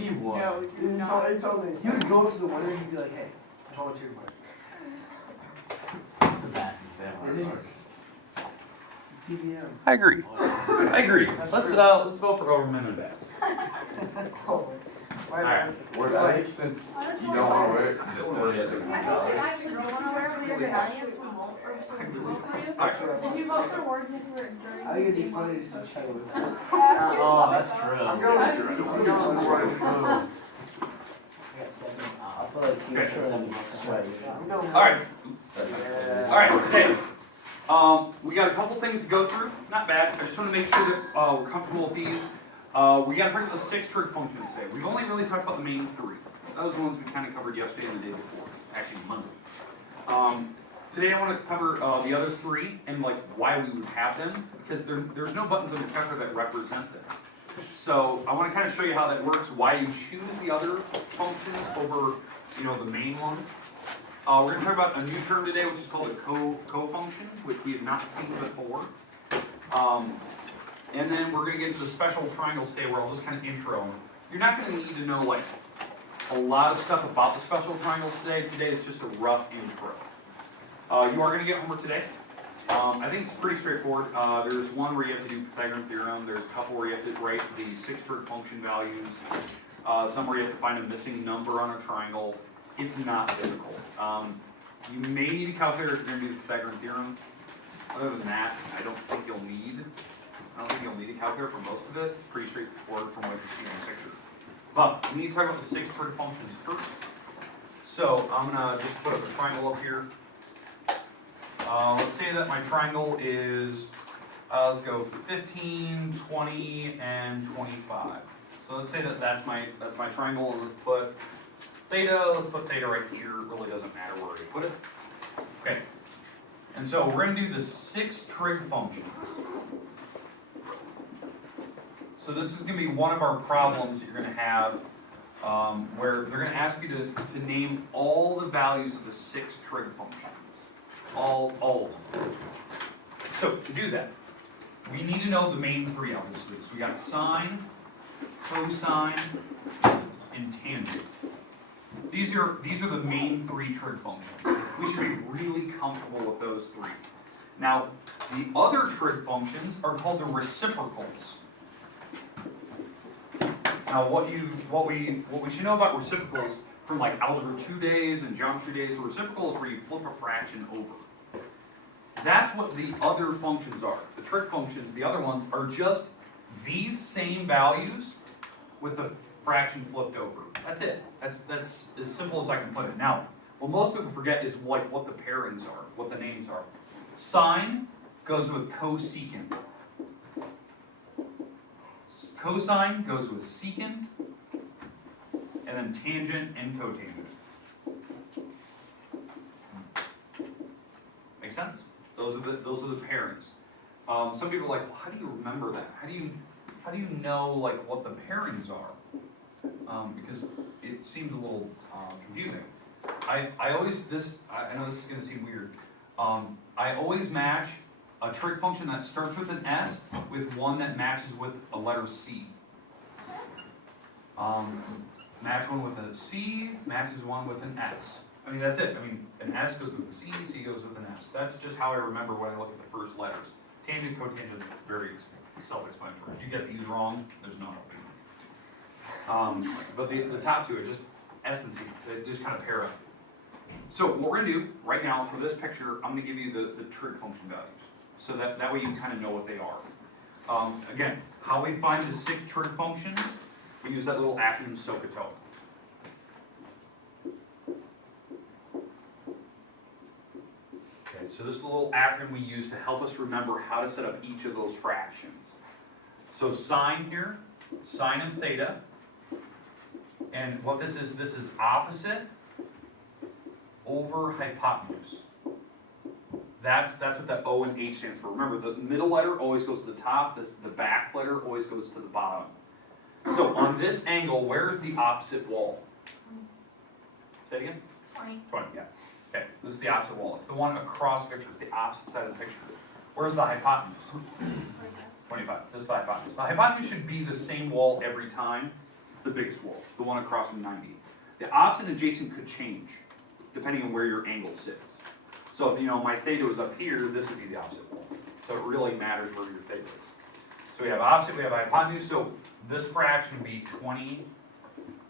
he would. No, He you're not. told me. He would go to the winner and he'd be like, hey, I volunteered money. It's a basket It family. is. It's a TVM. I agree. I agree. Let's vote for Overman and Bass. Oh, my Alright. What if I, since you don't want to wear it, just donate it to $1? Did you vote for words next to it during I think it'd be the funny to game? see China with that. Oh, that's true. I'm going with you. I'm going with you. I got 7. I feel like he was trying to sweat. I'm going with Alright. Yeah. Alright, today, we got a couple things to go through. Not bad. I just want to make sure that we're comfortable with these. We got to talk about the 6 trig functions today. We've only really talked about the main 3. Those are the ones we kind of covered yesterday and the day before. Actually, Monday. Today I want to cover the other 3 and like why we would have them, because there's no buttons on the calculator that represent them. So I want to kind of show you how that works, why you choose the other functions over, the main ones. We're going to talk about a new term today, which is called a co-function, which we have not seen before. And then we're going to get into the special triangles today, where I'll just kind of intro. You're not going to need to know like a lot of stuff about the special triangles today. Today is just a rough intro. You are going to get homework today. I think it's pretty straightforward. There's one where you have to do Pythagorean theorem. There's a couple where you have to write the 6 trig function values. Some where you have to find a missing number on a triangle. It's not difficult. You may need a calculator if you're going to do the Pythagorean theorem. Other than that, I don't think you'll need a calculator for most of it. It's pretty straightforward from what you see in the picture. But we need to talk about the 6 trig functions first. So I'm going to just put up a triangle up here. Let's say that my triangle is, let's go 15, 20, and 25. So let's say that that's my triangle, and let's put theta. Let's put theta right here. It really doesn't matter where you put it. Okay. And so we're going to do the 6 trig functions. So this is going to be one of our problems that you're going to have, where they're going to ask you to name all the values of the 6 trig functions. All of them. So to do that, we need to know the main 3, obviously. So we got sine, cosine, and tangent. These are the main 3 trig functions. We should be really comfortable with those 3. Now, the other trig functions are called the reciprocals. Now, what we should know about reciprocals from like algebra 2 days and geometry days, the reciprocal is where you flip a fraction over. That's what the other functions are. The trig functions, the other ones, are just these same values with the fraction flipped over. That's it. That's as simple as I can put it. Now, what most people forget is like what the pairings are, what the names are. Sine goes with cosecant. Cosine goes with secant, and then tangent and cotangent. Make sense? Those are the pairings. Some people are like, well, how do you remember that? How do you know like what the pairings are? Because it seems a little confusing. I know this is going to seem weird. I always match a trig function that starts with an S with one that matches with a letter C. Match one with a C, matches one with an S. I mean, that's it. I mean, an S goes with a C, C goes with an S. That's just how I remember when I look at the first letters. Tangent, cotangent, very self-explanatory. If you get these wrong, there's no helping. But the top 2 are just S and C. They just kind of pair up. So what we're going to do right now for this picture, I'm going to give you the trig function values. So that way you kind of know what they are. Again, how we find the 6 trig functions, we use that little acronym SOHCAHTOA. Okay, so this is a little acronym we use to help us remember how to set up each of those fractions. So sine here, sine of theta, and what this is opposite over hypotenuse. That's what that O and H stands for. Remember, the middle letter always goes to the top, the back letter always goes to the bottom. So on this angle, where is the opposite wall? Say it again? 20. 20, yeah. Okay, this is the opposite wall. It's the one across the picture. It's the opposite side of the picture. Where's the hypotenuse? 25. This is the hypotenuse. The hypotenuse should be the same wall every time. the biggest wall, the one across from 90. The opposite and adjacent could change, depending on where your angle sits. So if, my theta was up here, this would be the opposite wall. So it really matters where your theta is. So we have opposite, we have hypotenuse, so this fraction would be 20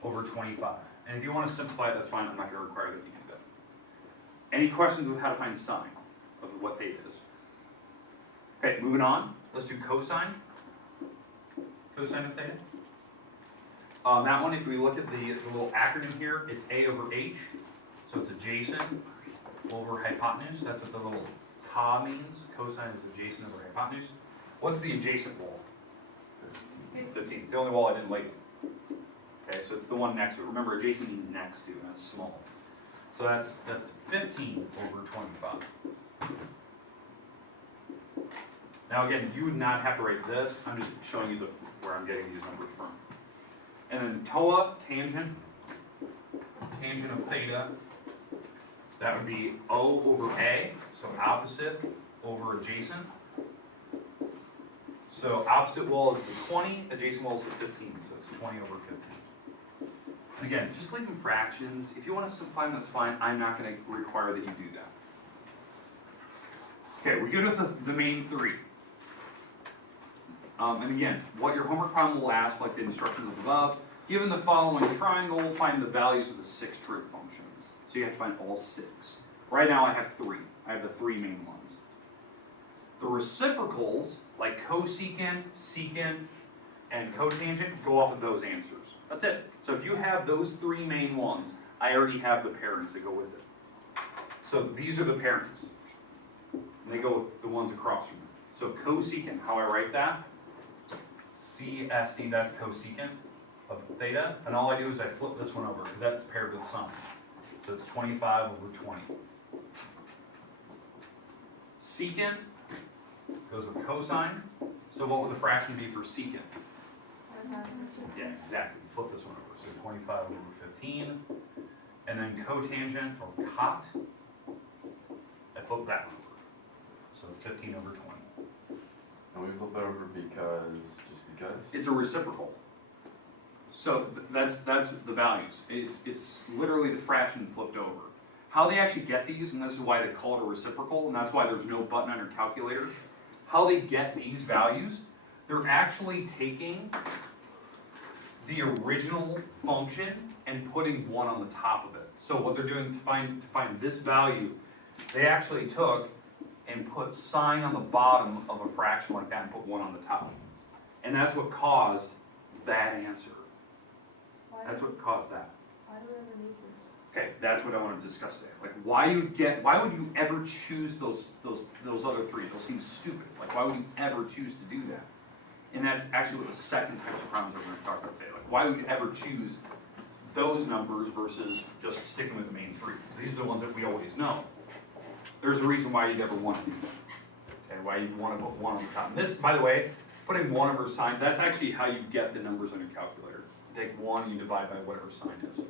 over 25. And if you want to simplify it, that's fine, I'm not going to require that you do that. Any questions with how to find sine of what theta is? Okay, moving on, let's do cosine. Cosine of theta. That one, if we look at the little acronym here, it's A over H, so it's adjacent over hypotenuse. That's what the little ca means. Cosine is adjacent over hypotenuse. What's the adjacent wall? 15. It's the only wall I didn't label. Okay, so it's the one next to it. Remember, adjacent means next to, and that's small. So that's 15 over 25. Now again, you would not have to write this. I'm just showing you where I'm getting these numbers from. And then TOA, tangent of theta, that would be O over A, so opposite over adjacent. So opposite wall is the 20, adjacent wall is the 15, so it's 20 over 15. And again, just leave them fractions. If you want to simplify them, that's fine. I'm not going to require that you do that. Okay, we're good with the main three. And again, what your homework problem will ask, like the instructions above, given the following triangle, find the values of the 6 trig functions. So you have to find all 6. Right now I have 3. I have the 3 main ones. The reciprocals, like cosecant, secant, and cotangent, go off of those answers. That's it. So if you have those 3 main ones, I already have the pairings that go with it. So these are the pairings. And they go with the ones across from them. So cosecant, how I write that? CSC, that's cosecant of theta. And all I do is I flip this one over, because that's paired with sine. So it's 25 over 20. Secant goes with cosine. So what would the fraction be for secant? Yeah, exactly. Flip this one over. So 25 over 15. And then cotangent, or cot, I flip that one over. So it's 15 over 20. And we flip it over just because? It's a reciprocal. So that's the values. It's literally the fraction flipped over. How they actually get these, and this is why they call it a reciprocal, and that's why there's no button on your calculator. How they get these values, they're actually taking the original function and putting 1 on the top of it. So what they're doing to find this value, they actually took and put sine on the bottom of a fraction like that and put 1 on the top. And that's what caused that answer. That's what caused that. Why do we ever need this? Okay, that's what I want to discuss today. Like, why would you ever choose those other 3? Those seem stupid. Like, why would you ever choose to do that? And that's actually what the second type of problems that we're going to talk about today. Like, why would you ever choose those numbers versus just sticking with the main 3? Because these are the ones that we always know. There's a reason why you'd ever want to do that. Okay, why you want to put 1 on the top. And this, by the way, putting 1 over sine, that's actually how you get the numbers on your calculator. You take 1 and you divide by whatever sine is.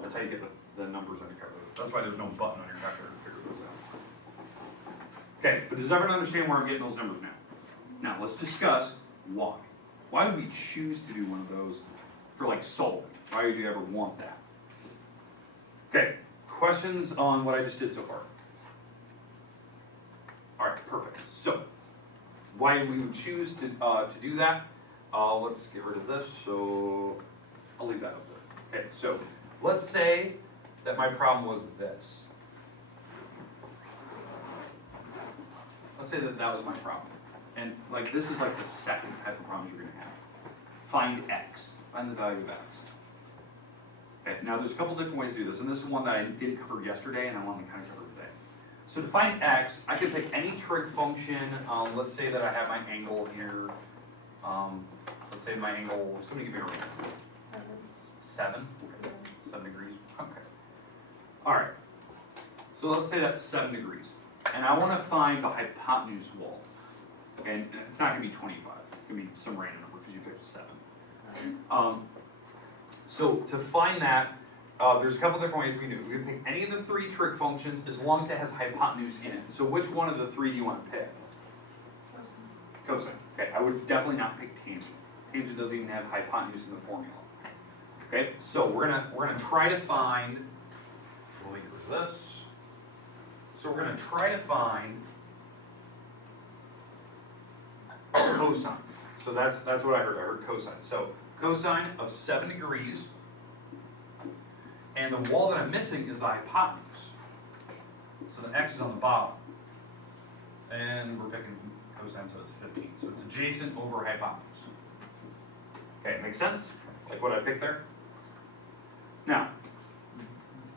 That's how you get the numbers on your calculator. That's why there's no button on your calculator to figure those out. Okay, but does everyone understand where I'm getting those numbers now? Now, let's discuss why. Why would we choose to do one of those for like solving? Why would you ever want that? Okay, questions on what I just did so far? All right, perfect. So, why we would choose to do that? Let's get rid of this. So, I'll leave that up there. Okay, so let's say that my problem was this. Let's say that was my problem. And like this is like the second type of problems you're going to have. Find x. Find the value of x. Okay, now there's a couple different ways to do this, and this is one that I didn't cover yesterday, and I want to kind of cover today. So to find x, I can pick any trig function. Let's say that I have my angle here. Let's say my angle, somebody give me a range. 7? Okay. 7 degrees. Okay. All right. So let's say that's 7 degrees. And I want to find the hypotenuse wall. Okay, and it's not going to be 25. It's going to be some random number because you picked 7. So to find that, there's a couple different ways we can do it. We can pick any of the 3 trig functions as long as it has hypotenuse in it. So which one of the 3 do you want to pick? Cosine. Okay, I would definitely not pick tangent. Tangent doesn't even have hypotenuse in the formula. Okay, so we're gonna try to find, so let me get rid of this. So we're gonna try to find cosine. So that's what I heard cosine. So cosine of 7 degrees, and the wall that I'm missing is the hypotenuse. So the x is on the bottom. And we're picking cosine, so it's 15. So it's adjacent over hypotenuse. Okay, make sense? Like what I picked there? Now,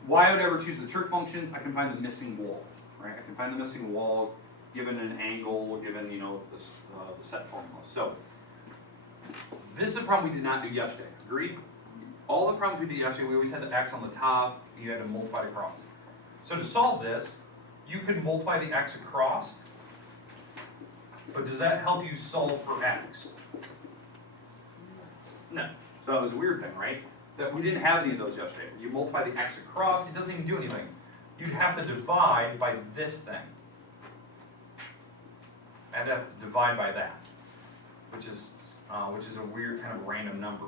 why I would ever choose the trig functions, I can find the missing wall, right? I can find the missing wall given an angle, given, you know, this, the set formula. So, this is a problem we did not do yesterday, agreed? All the problems we did yesterday, we always had the x on the top, you had to multiply it across. So to solve this, you could multiply the x across, but does that help you solve for x? No. So that was a weird thing, right? That we didn't have any of those yesterday. You multiply the x across, it doesn't even do anything. You'd have to divide by this thing. I'd have to divide by that, which is a weird kind of random number.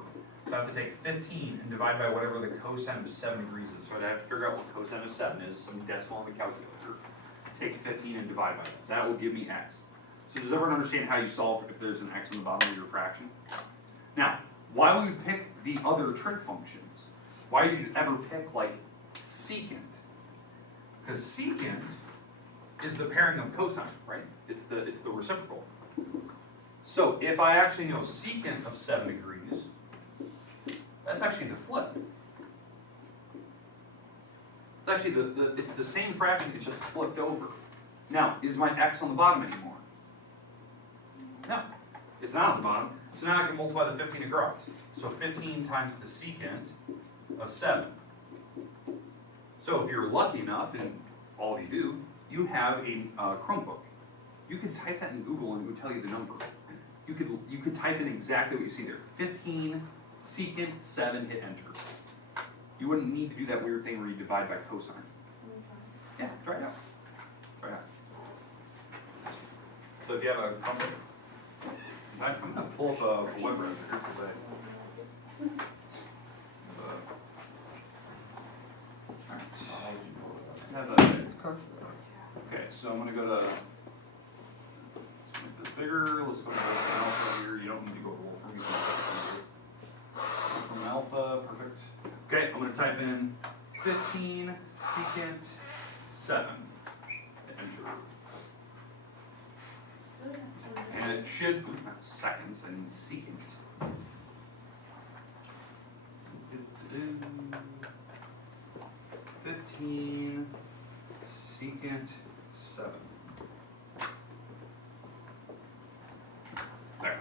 So I have to take 15 and divide by whatever the cosine of 7 degrees is. So I'd have to figure out what cosine of 7 is, some decimal in the calculator. Take 15 and divide by that. That will give me x. So does everyone understand how you solve if there's an x on the bottom of your fraction? Now, why would we pick the other trig functions? Why do you ever pick like secant? Because secant is the pairing of cosine, right? It's the reciprocal. So if I actually know secant of 7 degrees, that's actually the flip. It's actually it's the same fraction, it's just flipped over. Now, is my x on the bottom anymore? No, it's not on the bottom. So now I can multiply the 15 across. So 15 times the secant of 7. So if you're lucky enough, and all of you do, you have a Chromebook. You could type that in Google and it would tell you the number. You could type in exactly what you see there. 15 secant 7, hit enter. You wouldn't need to do that weird thing where you divide by cosine. Yeah, try it out. Try it out. So if you have a Chromebook, I'm going to pull up a web browser here because okay, so I'm going to go to, let's make this bigger, let's go to alpha here, you don't need to go to Wolfram, from alpha, perfect. Okay, I'm going to type in 15 secant 7, enter. And it should, not seconds, I mean secant. 15 secant 7. There.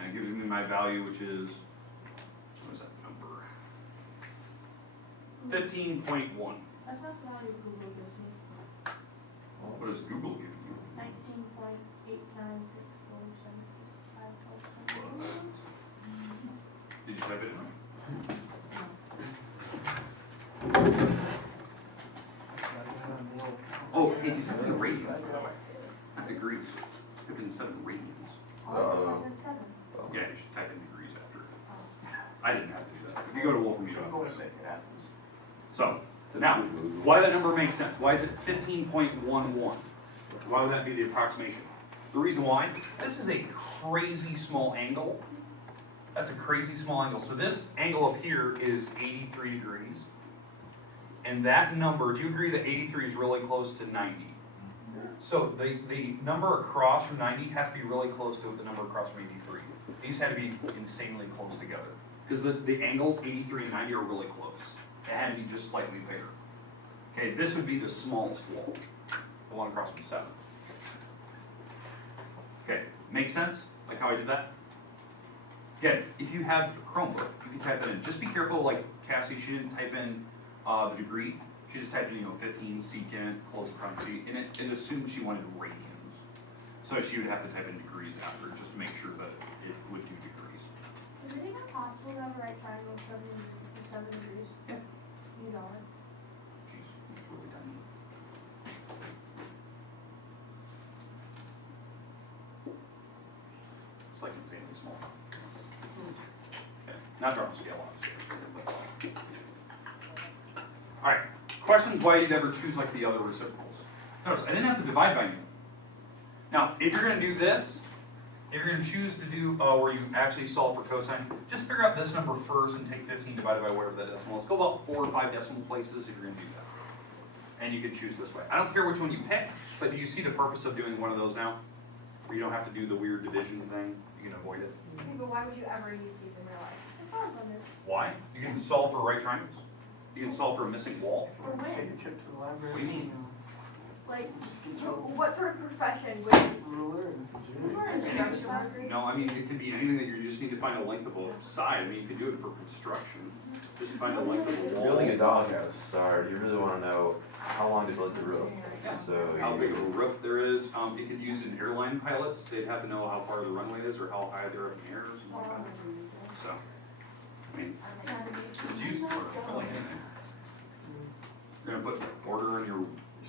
And it gives me my value, which is, what is that number? 15.1. That's not the value Google gives me. What does Google give you? 19.896475. Did you type it in right? Oh, hey, these are radians, by the way. Not degrees. Type in 7 radians. Yeah, you should type in degrees after. I didn't have to do that. If you go to Wolfram, you don't have to do that. So, now, why that number makes sense? Why is it 15.11? Why would that be the approximation? The reason why, this is a crazy small angle. That's a crazy small angle. So this angle up here is 83 degrees. And that number, do you agree that 83 is really close to 90? So the number across from 90 has to be really close to the number across from 83. These had to be insanely close together. Because the angles 83 and 90 are really close. It had to be just slightly bigger. Okay, this would be the smallest wall. The one across from 7. Okay, make sense? Like how I did that? Again, if you have a Chromebook, you can type that in. Just be careful, like Cassie, she didn't type in the degree. She just typed in, 15 secant, close parenthesis, and it assumed she wanted radians. So she would have to type in degrees after, just to make sure that it would do degrees. Is it even possible to have a right triangle of 7 degrees? Yeah. You know it. Jeez, it's really tiny. It's like insanely small. Okay. Not drum scale, obviously. Alright, questions why you'd ever choose like the other reciprocals. Notice, I didn't have to divide by new. Now, if you're going to do this, if you're going to choose to do where you actually solve for cosine, just figure out this number first and take 15 divided by whatever that decimal is. Go about 4 or 5 decimal places if you're going to do that. And you can choose this way. I don't care which one you pick, but do you see the purpose of doing one of those now? Where you don't have to do the weird division thing. You can avoid it. Okay, but why would you ever use these in real life? It's hard on this. Why? You can solve for right triangles. You can solve for a missing wall. Or Take when? a trip to the library. What do you mean? Like, Just get your what sort of profession would you? ruler and You were in instructional. No, I mean, it could be anything that you just need to find the length of a side. I mean, you can do it for construction. Just find the length of a wall. Building a doghouse, sorry, you really wanna know how long to build the roof. So. How big of a roof there is. You could use in airline pilots. They'd have to know how far the runway is or how high they're up in the air or something like that. So, I mean, it's used for like anything. You're gonna put order in your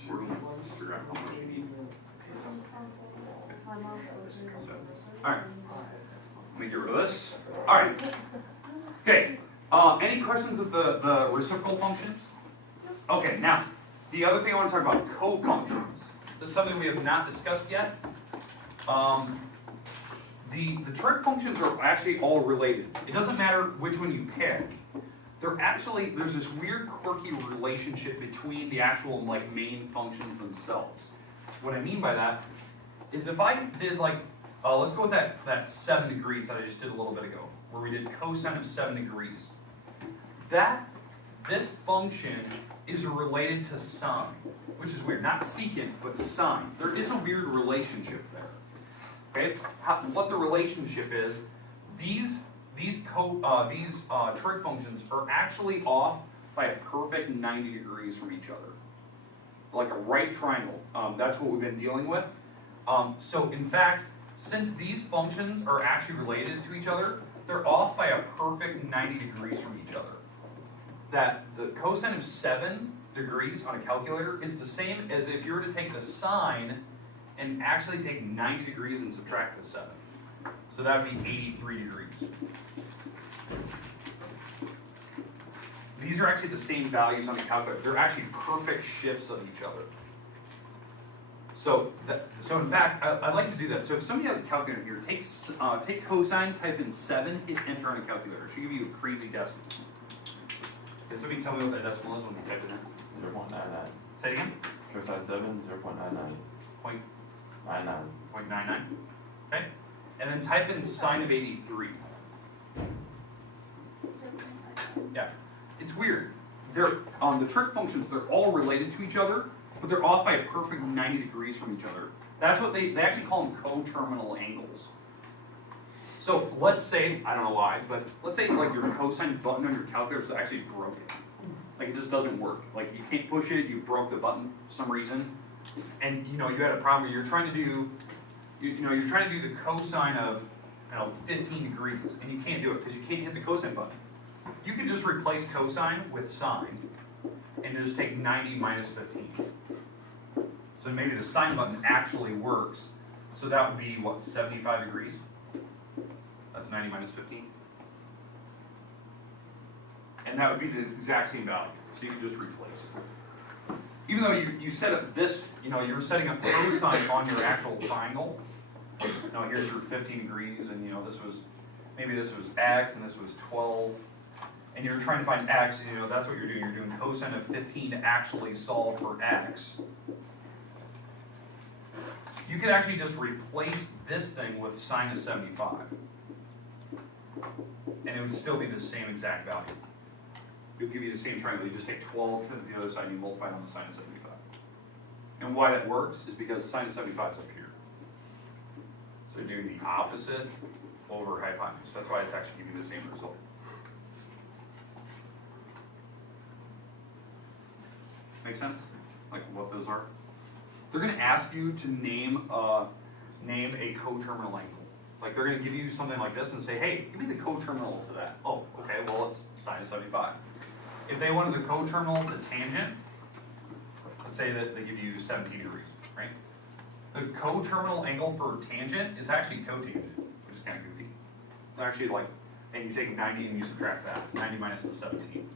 room, figure out how much you need. So, alright. Let me get rid of this. Alright. Okay. Any questions with the reciprocal functions? Okay, now, the other thing I want to talk about, cofunctions. This is something we have not discussed yet. The trig functions are actually all related. It doesn't matter which one you pick. There's this weird quirky relationship between the actual like main functions themselves. What I mean by that is if I did like, let's go with that 7 degrees that I just did a little bit ago, where we did cosine of 7 degrees. This function is related to sine, which is weird. Not secant, but sine. There is a weird relationship there. Okay, what the relationship is? These trig functions are actually off by a perfect 90 degrees from each other, like a right triangle. That's what we've been dealing with. So in fact, since these functions are actually related to each other, they're off by a perfect 90 degrees from each other. That the cosine of 7 degrees on a calculator is the same as if you were to take the sine and actually take 90 degrees and subtract the 7. So that would be 83 degrees. These are actually the same values on the calculator. They're actually perfect shifts of each other. So in fact, I'd like to do that. So if somebody has a calculator here, take cosine, type in 7, hit enter on a calculator. It should give you a crazy decimal. Can somebody tell me what that decimal is when we type it in? 0.99. Say it again. Cosine 7, 0.99. Point 99. 0.99. Okay? And then type in sine of 83. Yeah. It's weird. They're the trig functions, they're all related to each other, but they're off by a perfect 90 degrees from each other. That's what they actually call them coterminal angles. So let's say, I don't know why, but let's say like your cosine button on your calculator is actually broken. Like it just doesn't work. Like you can't push it, you broke the button for some reason. And you had a problem where you're trying to do, you're trying to do the cosine of 15 degrees, and you can't do it because you can't hit the cosine button. You can just replace cosine with sine, and just take 90 minus 15. So maybe the sine button actually works. So that would be, what, 75 degrees? That's 90 minus 15. And that would be the exact same value. So you can just replace it. Even though you set up this, you're setting up cosine on your actual triangle. Now here's your 15 degrees, and maybe this was x, and this was 12. And you're trying to find x, that's what you're doing. You're doing cosine of 15 to actually solve for x. You could actually just replace this thing with sine of 75. And it would still be the same exact value. It would give you the same triangle. You just take 12 to the other side and you multiply it on the sine of 75. And why that works is because sine of 75 is up here. So you're doing the opposite over hypotenuse. That's why it's actually giving you the same result. Make sense? Like what those are? They're going to ask you to name a coterminal angle. Like they're going to give you something like this and say, hey, give me the coterminal to that. Oh, okay, well it's sine of 75. If they wanted the coterminal to tangent, let's say that they give you 17 degrees, right? The coterminal angle for tangent is actually cotangent, which is kind of goofy. They're actually like and you take 90 and you subtract that, 90 minus the 17.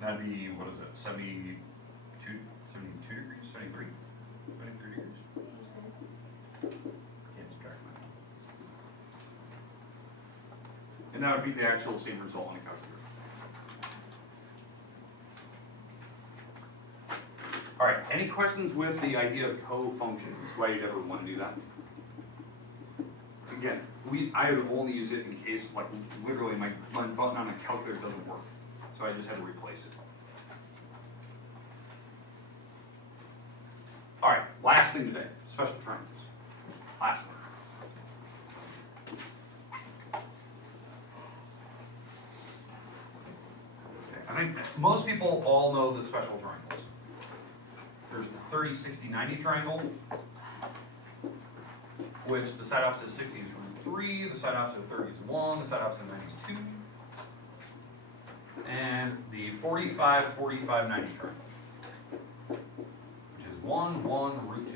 That'd be, what is it, 72 degrees, 73? 73 degrees? Can't subtract that. And that would be the actual same result on a calculator. All right, any questions with the idea of co-functions, why you'd ever want to do that? Again, I would only use it in case, like, literally my button on a calculator doesn't work. So I just had to replace it. All right, last thing today, special triangles. Last thing. Okay, I think most people all know the special triangles. There's the 30, 60, 90 triangle, which the side opposite of 60 is root 3, the side opposite of 30 is 1, the side opposite of 90 is 2, and the 45, 45, 90 triangle, which is 1, 1, root 2.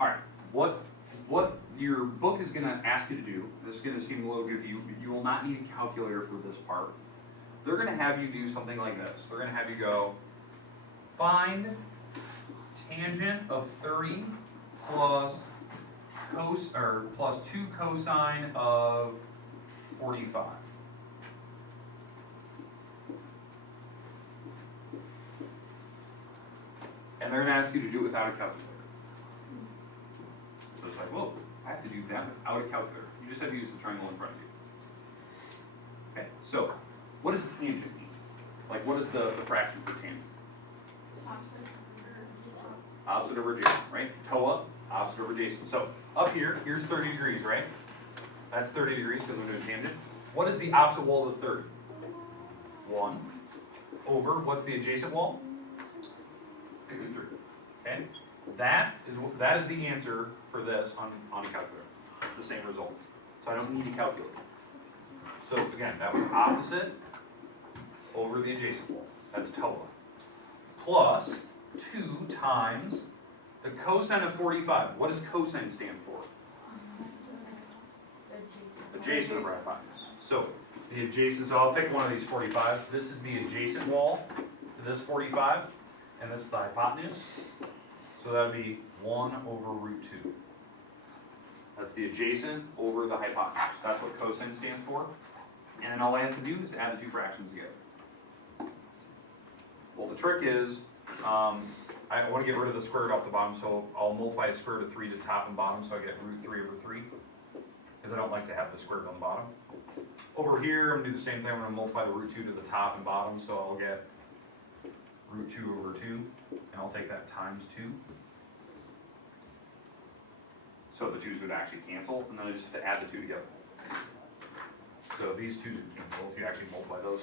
All right, what your book is going to ask you to do, this is going to seem a little goofy, you will not need a calculator for this part. They're going to have you do something like this. They're going to have you go, find tangent of 30 plus 2 cosine of 45. And they're going to ask you to do it without a calculator. So it's like, whoa, I have to do that without a calculator. You just have to use the triangle in front of you. Okay, so what does tangent mean? Like, what is the fraction for tangent? Opposite over adjacent, right? TOA, opposite over adjacent. So up here, here's 30 degrees, right? That's 30 degrees because we're doing tangent. What is the opposite wall of the 30? 1 over, what's the adjacent wall? 3. Okay? That is the answer for this on a calculator. It's the same result. So I don't need a calculator. So again, that was opposite over the adjacent wall. That's TOA. Plus 2 times the cosine of 45. What does cosine stand for? Adjacent of hypotenuse. So the adjacent, so I'll pick one of these 45s. This is the adjacent wall to this 45, and this is the hypotenuse. So that would be 1 over root 2. That's the adjacent over the hypotenuse. That's what cosine stands for. And then all I have to do is add the two fractions together. Well, the trick is, I want to get rid of the square root off the bottom, so I'll multiply square root of 3 to top and bottom, so I get root 3 over 3, because I don't like to have the square root on the bottom. Over here, I'm going to do the same thing. I'm going to multiply the root 2 to the top and bottom, so I'll get root 2 over 2, and I'll take that times 2. So the 2's would actually cancel, and then I just have to add the 2 together. So these 2's would cancel if you actually multiply those.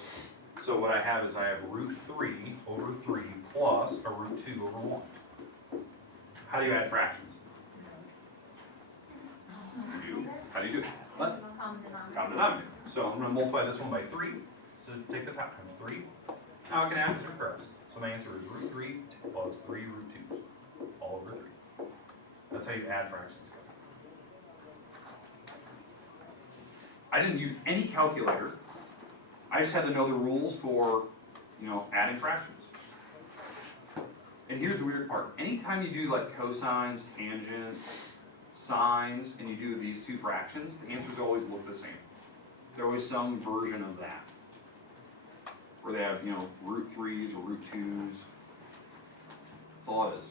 So what I have is I have root 3 over 3 plus a root 2 over 1. How do you add fractions? How do you do it? What? Common denominator. So I'm going to multiply this one by 3. So take the top times 3. Now I can add this across. So my answer is root 3 plus 3 root 2's, all over 3. That's how you add fractions. I didn't use any calculator. I just had to know the rules for, adding fractions. And here's the weird part. Anytime you do like cosines, tangents, sines, and you do these two fractions, the answers always look the same. There's always some version of that. Where they have, root 3's or root 2's. That's all it is.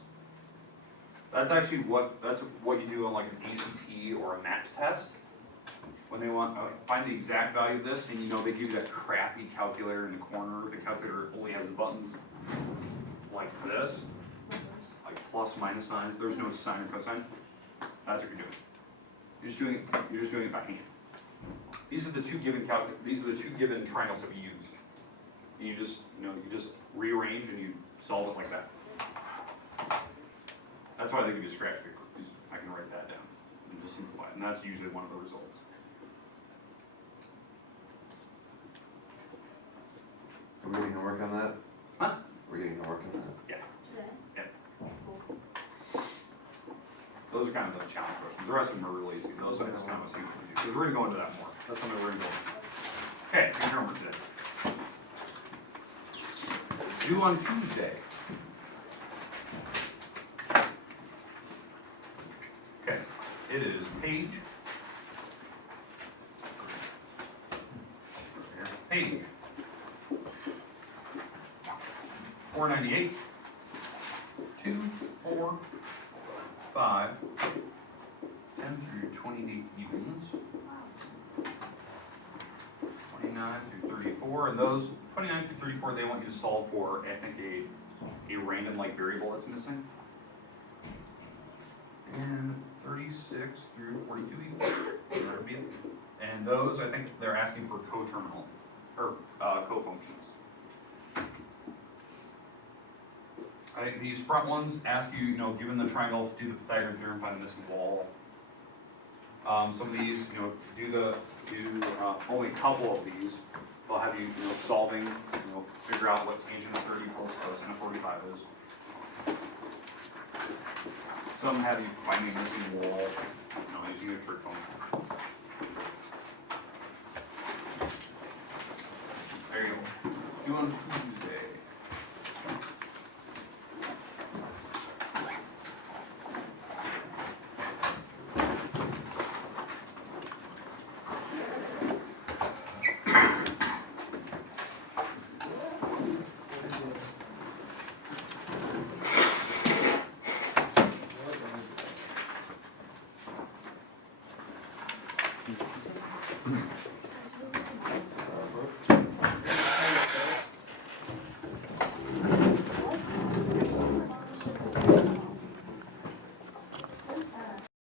That's actually what you do on like an ACT or a MAX test. When they want find the exact value of this, and they give you that crappy calculator in the corner. The calculator only has the buttons like this, like plus, minus signs. There's no sine or cosine. That's what you're doing. You're just doing it by hand. These are the two given triangles that we use. And you just rearrange and you solve it like that. That's why they give you scratch paper. I can write that down and just simplify it, and that's usually one of the results. Are we getting homework on that? Huh? We're getting homework on that? Today? Those are kind of the challenge questions. The rest of them are really easy. Those are just kind of a few. Because we're gonna go into that more. That's something we're gonna go into. Okay, here's your homework today. Due on Tuesday. Okay, it is page 498, 2, 4, 5, 10 through 28 evens, 29 through 34, and those 29 through 34, they want you to solve for, I think, a random like variable that's missing. And 36 through 42 evens. And those, I think, they're asking for coterminal, or cofunctions. These front ones ask you, given the triangle, do the Pythagorean theorem, find the missing wall. Some of these, do only a couple of these. They'll have you, solving, figure out what tangent of 30 plus cosine of 45 is. Some have you finding a missing wall, using a trig function.